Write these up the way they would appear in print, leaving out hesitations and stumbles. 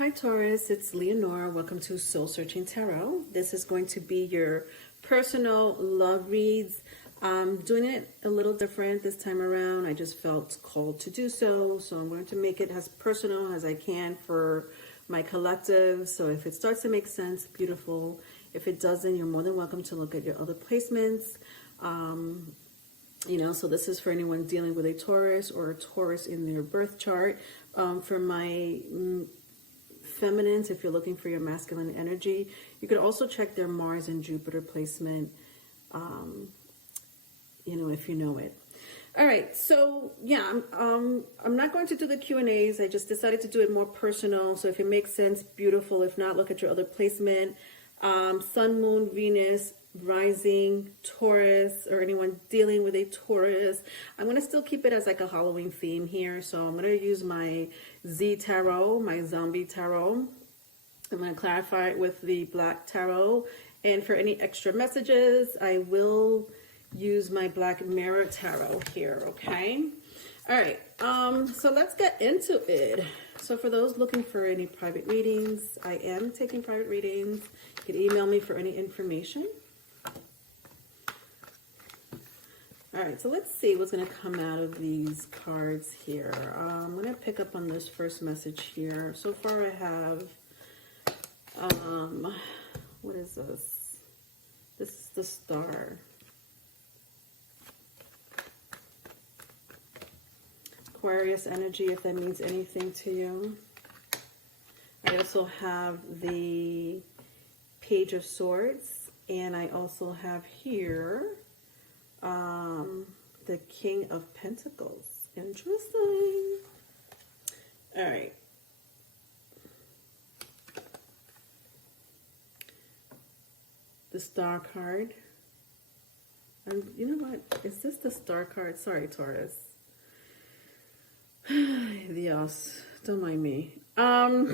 Hi Taurus, it's Leonora. Welcome to Soul Searching Tarot. This is going to be your personal love reads. I'm doing it a little different this time around. I just felt called to do so. So I'm going to make it as personal as I can for my collective. So if it starts to make sense, beautiful. If it doesn't, you're more than welcome to look at your other placements. So this is for anyone dealing with a Taurus or a Taurus in their birth chart. For my feminines, if you're looking for your masculine energy, you could also check their Mars and Jupiter placement, if you know it. All right, so yeah, I'm not going to do the Q&As. I just decided to do it more personal. So if it makes sense, beautiful. If not, look at your other placement. Sun, Moon, Venus, Rising, Taurus, or anyone dealing with a Taurus. I'm going to still keep it as like a Halloween theme here. So I'm going to use my Z Tarot, my Zombie Tarot. I'm going to clarify it with the Black Tarot. And for any extra messages, I will use my Black Mirror Tarot here, okay? All right, so let's get into it. So for those looking for any private readings, I am taking private readings. You can email me for any information. All right, so let's see what's going to come out of these cards here. I'm going to pick up on this first message here. So far I have, what is this? This is the Star. Aquarius energy, if that means anything to you. I also have the Page of Swords, and I also have here the King of Pentacles. Interesting. All right. The Star card. And you know what? Is this the Star card? Sorry, Taurus. Dios, don't mind me. I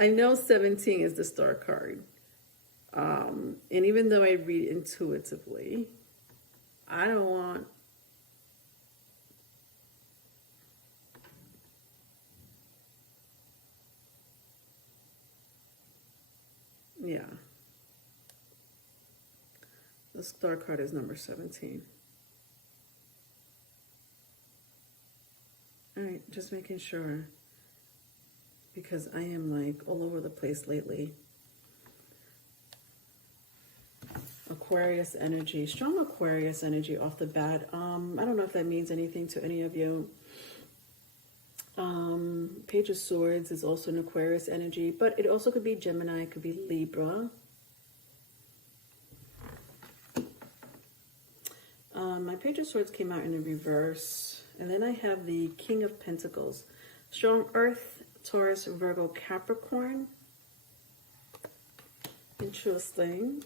know 17 is the Star card. And even though I read intuitively, I don't want the Star card is number 17. All right, just making sure, because I am like all over the place lately. Aquarius energy, strong Aquarius energy off the bat. I don't know if that means anything to any of you. Page of Swords is also an Aquarius energy, but it also could be Gemini, it could be Libra. My Page of Swords came out in the reverse. And then I have the King of Pentacles. Strong Earth, Taurus, Virgo, Capricorn. Interesting.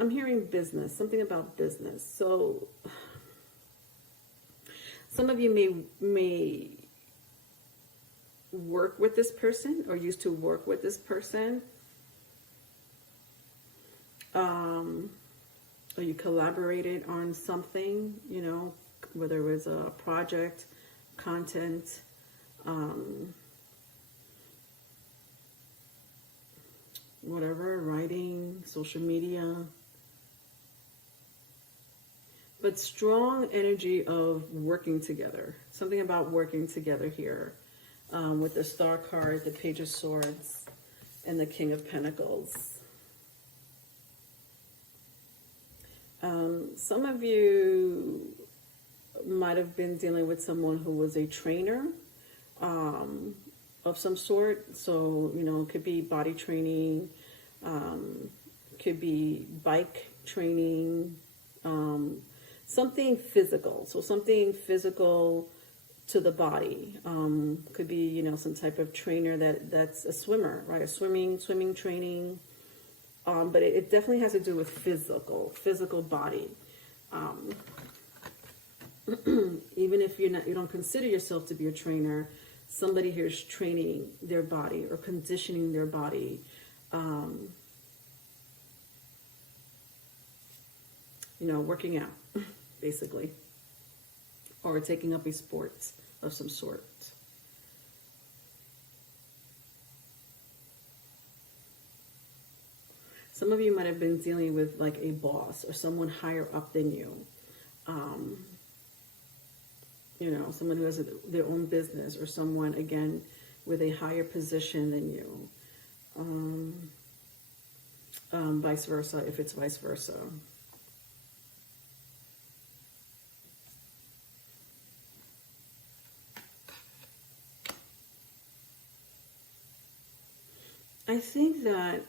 I'm hearing business, something about business. So some of you may work with this person or used to work with this person. Or you collaborated on something, whether it was a project, content, whatever, writing, social media. But strong energy of working together. Something about working together here with the Star card, the Page of Swords, and the King of Pentacles. Some of you might have been dealing with someone who was a trainer of some sort. So, it could be body training, could be bike training, something physical. So something physical to the body. Could be, some type of trainer that's a swimmer, right? A swimming training. But it definitely has to do with physical body. Even if you don't consider yourself to be a trainer, somebody here is training their body or conditioning their body. Working out, basically. or taking up a sport of some sort. Some of you might have been dealing with like a boss or someone higher up than you. You know, someone who has their own business, or someone, again, with a higher position than you. Vice versa, if it's vice versa. I think that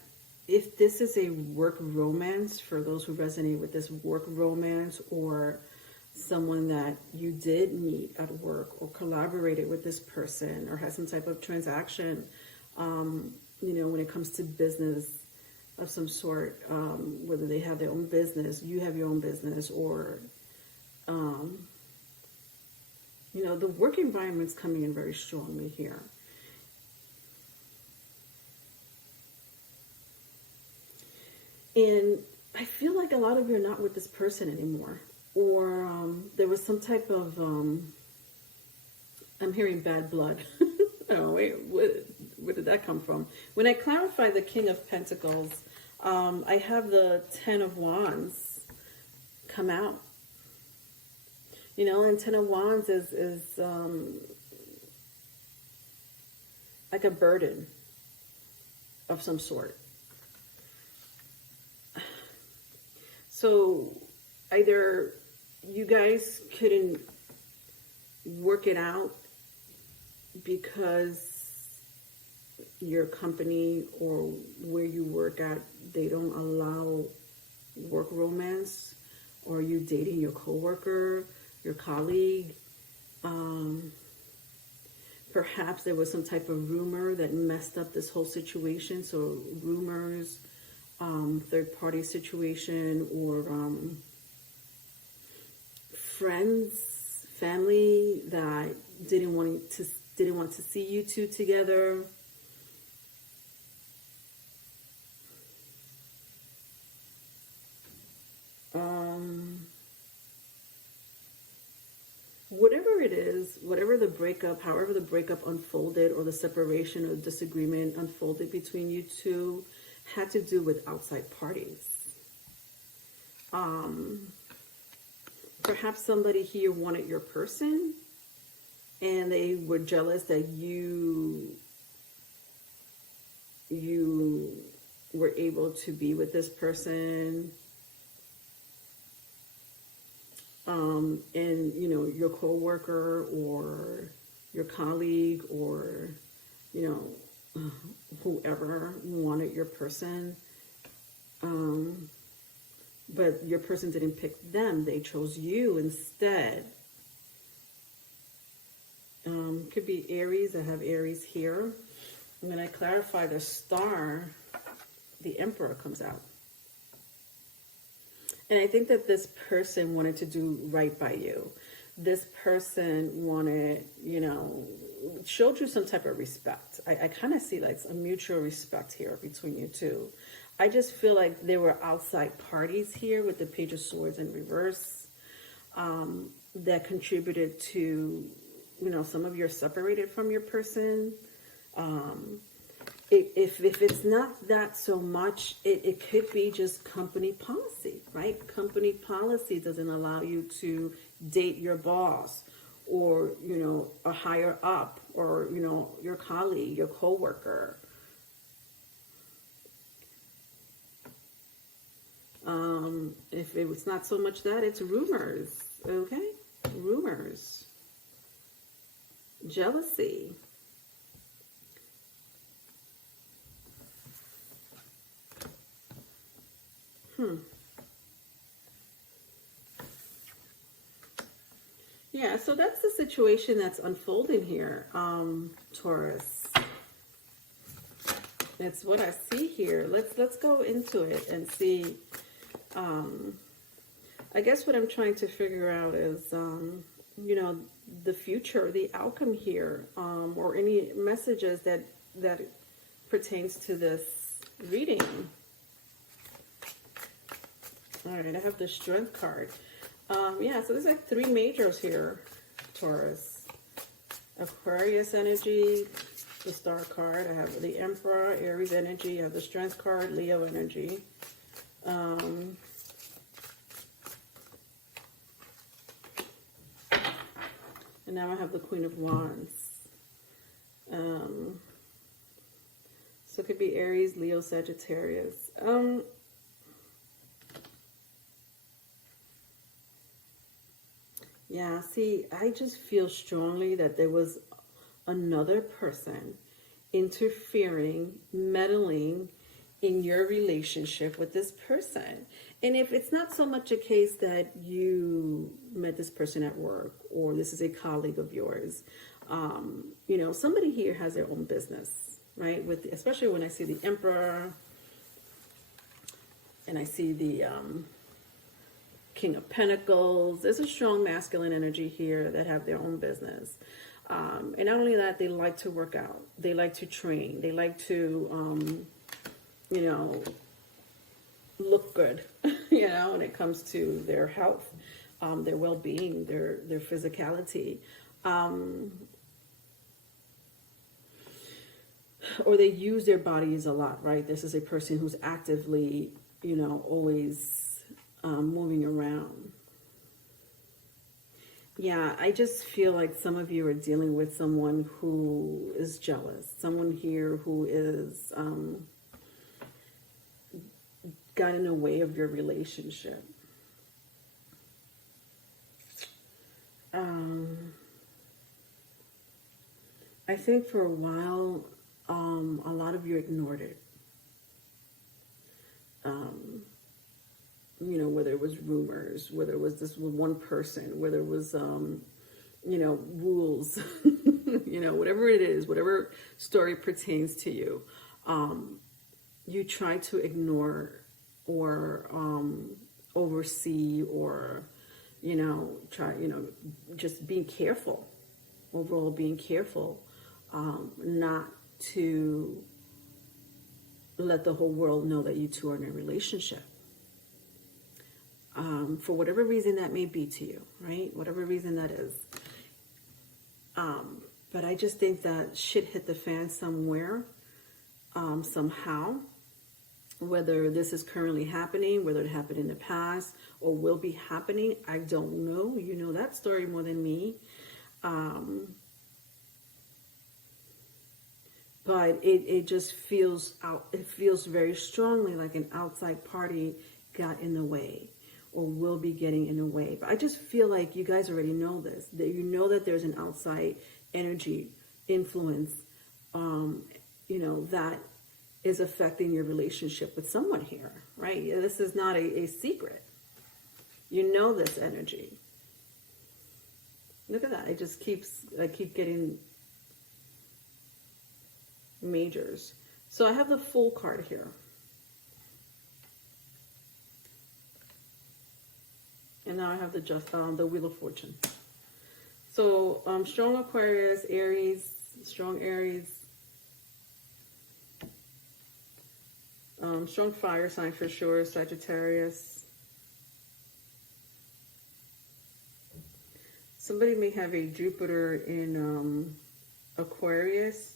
if this is a work romance, for those who resonate with this work romance, or someone that you did meet at work or collaborated with this person or had some type of transaction, you know, when it comes to business of some sort, whether they have their own business, you have your own business, or, you know, the work environment's coming in very strongly here. And I feel like a lot of you are not with this person anymore. Or there was some type of, I'm hearing bad blood. Oh, wait, where did that come from? When I clarify the King of Pentacles, I have the Ten of Wands come out. You know, and Ten of Wands is like a burden of some sort. So either you guys couldn't work it out because your company or where you work at, they don't allow work romance, or you dating your coworker, your colleague. Perhaps there was some type of rumor that messed up this whole situation. So rumors, third-party situation, or friends, family that didn't want to see you two together. Whatever it is, whatever the breakup, however the breakup unfolded, or the separation or disagreement unfolded between you two, had to do with outside parties. Perhaps somebody here wanted your person, and they were jealous that you were able to be with this person. And, you know, your coworker or your colleague, or, you know, whoever wanted your person, but your person didn't pick them, they chose you instead. Could be Aries. I have Aries here. And when I clarify the star, the Emperor comes out. And I think that this person wanted to do right by you. This person wanted, you know, showed you some type of respect. I kind of see like a mutual respect here between you two. I just feel like there were outside parties here with the Page of Swords in reverse, that contributed to, you know, some of you are separated from your person. If it's not that so much, it could be just company policy, right? Company policy doesn't allow you to date your boss, or, you know, a higher up, or, you know, your colleague, your coworker. If it was not so much that, it's rumors, okay? Rumors. Jealousy. Yeah, so that's the situation that's unfolding here, Taurus. It's what I see here. Let's go into it and see. I guess what I'm trying to figure out is, you know, the future, the outcome here, or any messages that pertains to this reading. All right, I have the Strength card. Yeah, so there's like three majors here. Taurus. Aquarius energy, the Star card. I have the Emperor, Aries energy. I have the Strength card, Leo energy. And now I have the Queen of Wands. So it could be Aries, Leo, Sagittarius. Yeah, see, I just feel strongly that there was another person interfering, meddling in your relationship with this person. And if it's not so much a case that you met this person at work or this is a colleague of yours, you know, somebody here has their own business, right? With especially when I see the Emperor and I see the King of Pentacles. There's a strong masculine energy here that have their own business. And not only that, they like to work out. They like to train. They like to, you know, look good, you know, when it comes to their health, their well-being, their physicality. Or they use their bodies a lot, right? This is a person who's actively, you know, always moving around. Yeah, I just feel like some of you are dealing with someone who is jealous. Someone here who is got in the way of your relationship. I think for a while, a lot of you ignored it. You know, whether it was rumors, whether it was this one person, whether it was, you know, rules, you know, whatever it is, whatever story pertains to you, you try to ignore or oversee or, you know, just being careful, overall being careful, not to let the whole world know that you two are in a relationship. For whatever reason that may be to you, right? Whatever reason that is. But I just think that shit hit the fan somewhere, somehow. Whether this is currently happening, whether it happened in the past, or will be happening, I don't know. You know that story more than me. But it just feels out. It feels very strongly like an outside party got in the way, or will be getting in the way. But I just feel like you guys already know this. That you know that there's an outside energy influence, you know, that is affecting your relationship with someone here, right? This is not a secret. You know this energy. Look at that. I keep getting majors. So I have the Fool card here. And now I have the Wheel of Fortune. So strong Aquarius, Aries, strong Aries, strong fire sign for sure, Sagittarius. Somebody may have a Jupiter in Aquarius.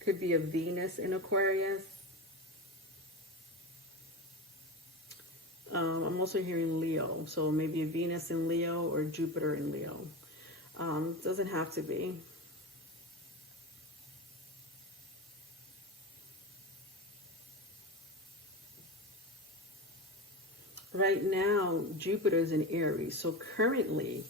Could be a Venus in Aquarius. I'm also hearing Leo, so maybe a Venus in Leo or Jupiter in Leo. Doesn't have to be. Right now, Jupiter is in Aries, so currently,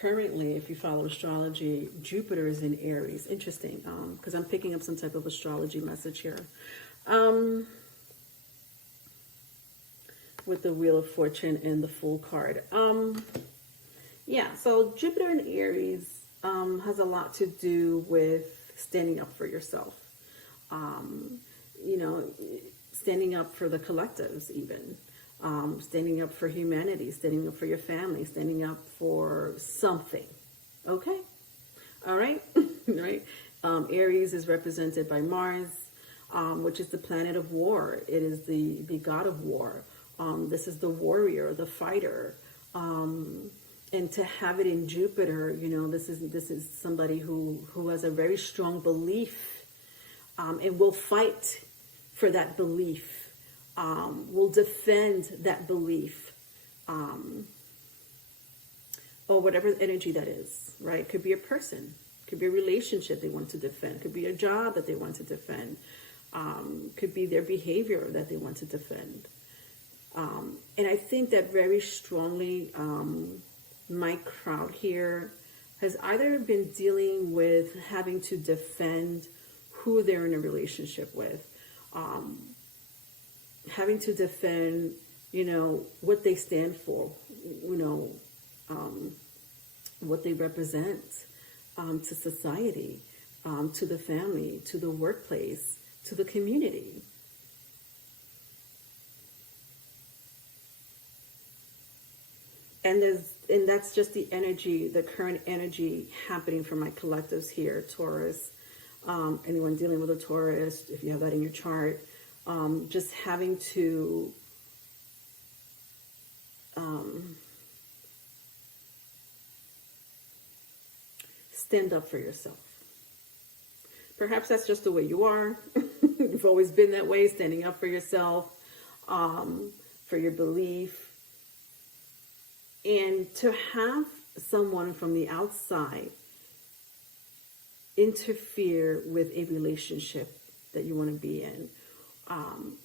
if you follow astrology, Jupiter is in Aries. Interesting, because I'm picking up some type of astrology message here. With the Wheel of Fortune and the Fool card. Yeah, so Jupiter in Aries has a lot to do with standing up for yourself. You know, standing up for the collectives even. Standing up for humanity, standing up for your family, standing up for something. Okay? All right? Right? Aries is represented by Mars, which is the planet of war. It is the god of war. This is the warrior, the fighter. And to have it in Jupiter, you know, this is somebody who has a very strong belief, and will fight for that belief, will defend that belief, or whatever energy that is, right? Could be a person, could be a relationship they want to defend, could be a job that they want to defend, could be their behavior that they want to defend. And I think that very strongly, my crowd here has either been dealing with having to defend who they're in a relationship with, having to defend, you know, what they stand for, you know, what they represent to society, to the family, to the workplace, to the community. And that's just the energy, the current energy happening for my collectives here, Taurus. Anyone dealing with a Taurus, if you have that in your chart, just having to stand up for yourself. Perhaps that's just the way you are. You've always been that way, standing up for yourself, for your belief. And to have someone from the outside interfere with a relationship that you want to be in,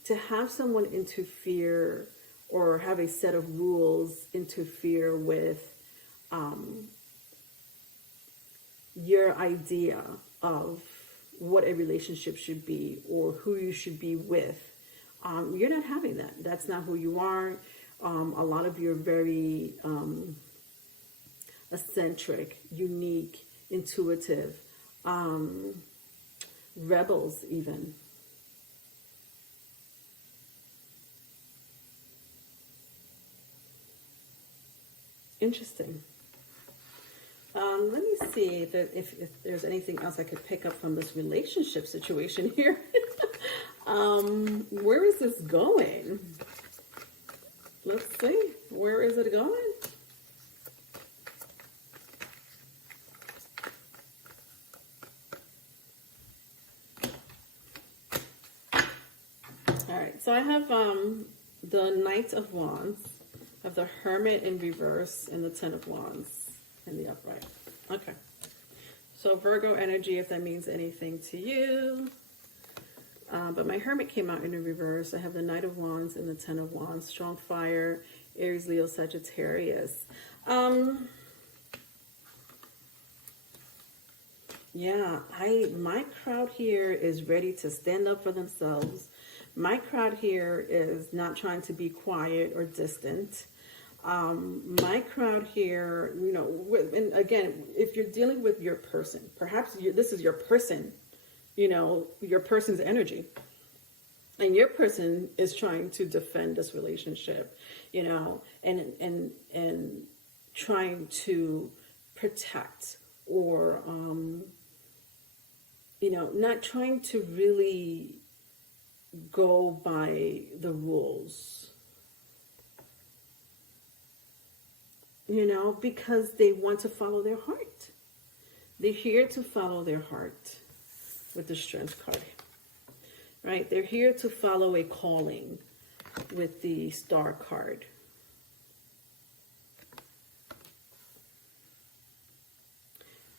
to have someone interfere or have a set of rules interfere with your idea of what a relationship should be or who you should be with, you're not having that. That's not who you are. A lot of you are very eccentric, unique, intuitive, rebels even. Interesting. Let me see if there's anything else I could pick up from this relationship situation here. Where is this going? Let's see. Where is it going? All right. So I have the Knight of Wands. I have the Hermit in reverse and the Ten of Wands in the upright. Okay. So Virgo energy, if that means anything to you. But my Hermit came out in the reverse. I have the Knight of Wands and the Ten of Wands. Strong fire, Aries, Leo, Sagittarius. Yeah, my crowd here is ready to stand up for themselves. My crowd here is not trying to be quiet or distant. My crowd here, you know, and again, if you're dealing with your person, perhaps this is your person, you know, your person's energy. And your person is trying to defend this relationship, you know, and trying to protect or, you know, not trying to really go by the rules, you know, because they want to follow their heart. They're here to follow their heart with the Strength card, right? They're here to follow a calling with the Star card.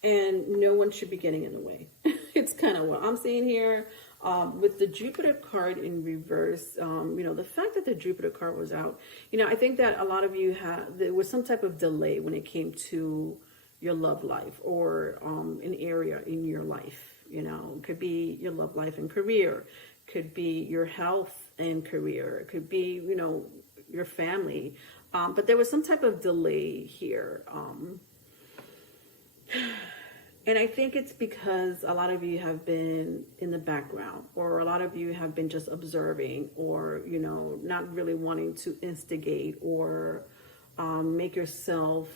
And no one should be getting in the way. It's kind of what I'm seeing here. With the Jupiter card in reverse, you know, the fact that the Jupiter card was out, you know, I think that a lot of you there was some type of delay when it came to your love life or an area in your life. You know, it could be your love life and career, could be your health and career, it could be, you know, your family. But there was some type of delay here. And I think it's because a lot of you have been in the background, or a lot of you have been just observing, or, you know, not really wanting to instigate or make yourself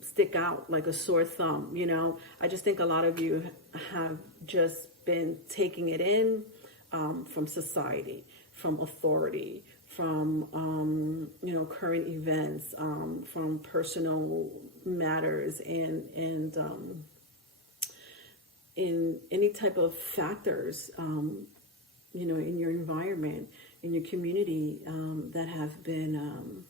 stick out like a sore thumb. You know, I just think a lot of you have just been taking it in from society, from authority, from current events, from personal matters, and in any type of factors, in your environment, in your community, that have been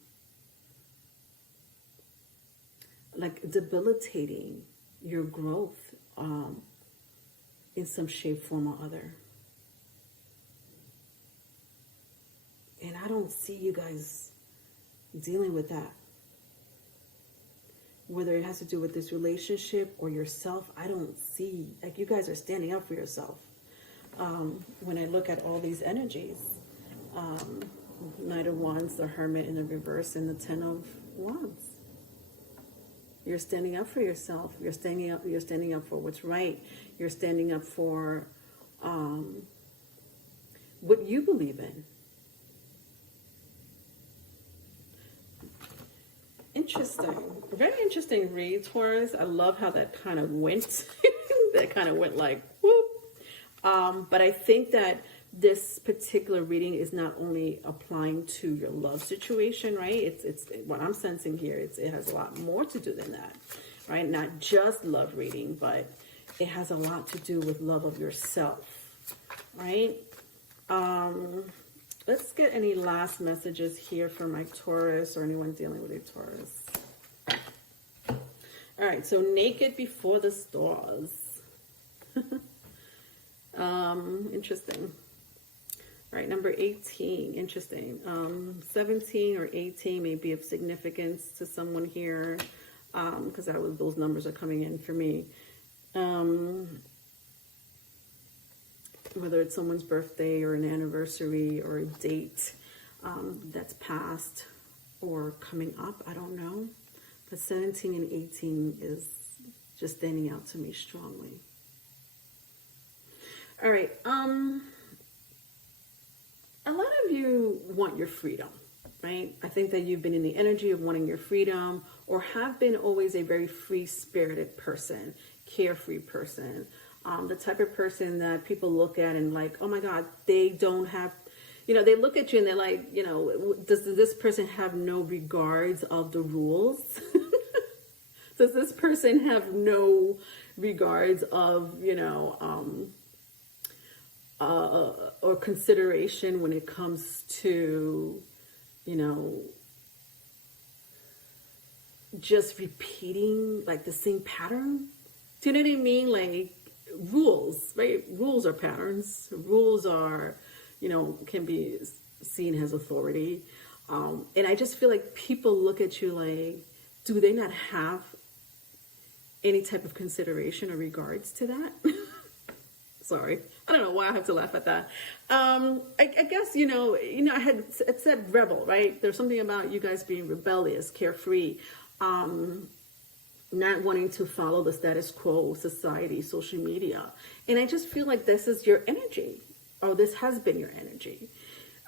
like debilitating your growth in some shape, form, or other. And I don't see you guys dealing with that. Whether it has to do with this relationship or yourself, I don't see, like, you guys are standing up for yourself. When I look at all these energies, Knight of Wands, the Hermit in the reverse, and the Ten of Wands. You're standing up for yourself. You're standing up for what's right. You're standing up for what you believe in. Interesting. Very interesting read, Taurus. I love how that kind of went. That kind of went like, whoop. But I think that this particular reading is not only applying to your love situation, right? It's what I'm sensing here. It has a lot more to do than that, right? Not just love reading, but it has a lot to do with love of yourself, right? Let's get any last messages here for my Taurus or anyone dealing with a Taurus. All right, so naked before the stars. Interesting. All right, number 18, interesting. 17 or 18 may be of significance to someone here, because those numbers are coming in for me. Whether it's someone's birthday or an anniversary or a date that's past or coming up, I don't know. But 17 and 18 is just standing out to me strongly. All right. A lot of you want your freedom, right? I think that you've been in the energy of wanting your freedom, or have been always a very free-spirited person, carefree person. The type of person that people look at and like, oh my God, they don't have, they look at you and they're like, does this person have no regards of the rules? Does this person have no regards of, or consideration when it comes to, just repeating like the same pattern? Do you know what I mean? Like, rules, right? Rules are patterns. Rules are, can be seen as authority. And I just feel like people look at you like, do they not have any type of consideration or regards to that? Sorry. I don't know why I have to laugh at that. I guess, I had said rebel, right? There's something about you guys being rebellious, carefree, not wanting to follow the status quo, society, social media. And I just feel like this is your energy, or this has been your energy.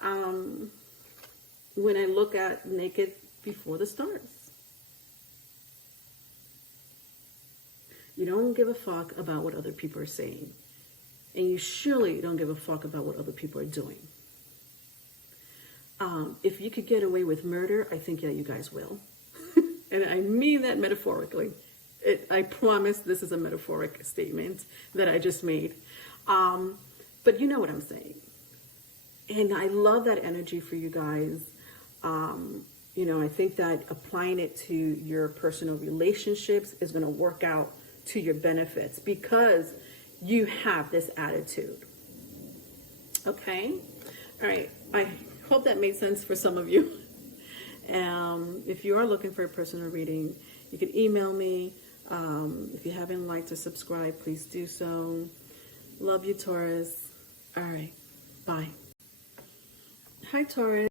When I look at naked before the stars. You don't give a fuck about what other people are saying. And you surely don't give a fuck about what other people are doing. If you could get away with murder, I think, yeah, you guys will. And I mean that metaphorically. I promise this is a metaphoric statement that I just made. But you know what I'm saying. And I love that energy for you guys. I think that applying it to your personal relationships is going to work out to your benefits, because you have this attitude. Okay? All right. I hope that made sense for some of you. If you are looking for a personal reading, you can email me. If you haven't liked or subscribed, please do so. Love you, Taurus. All right. Bye. Hi, Taurus.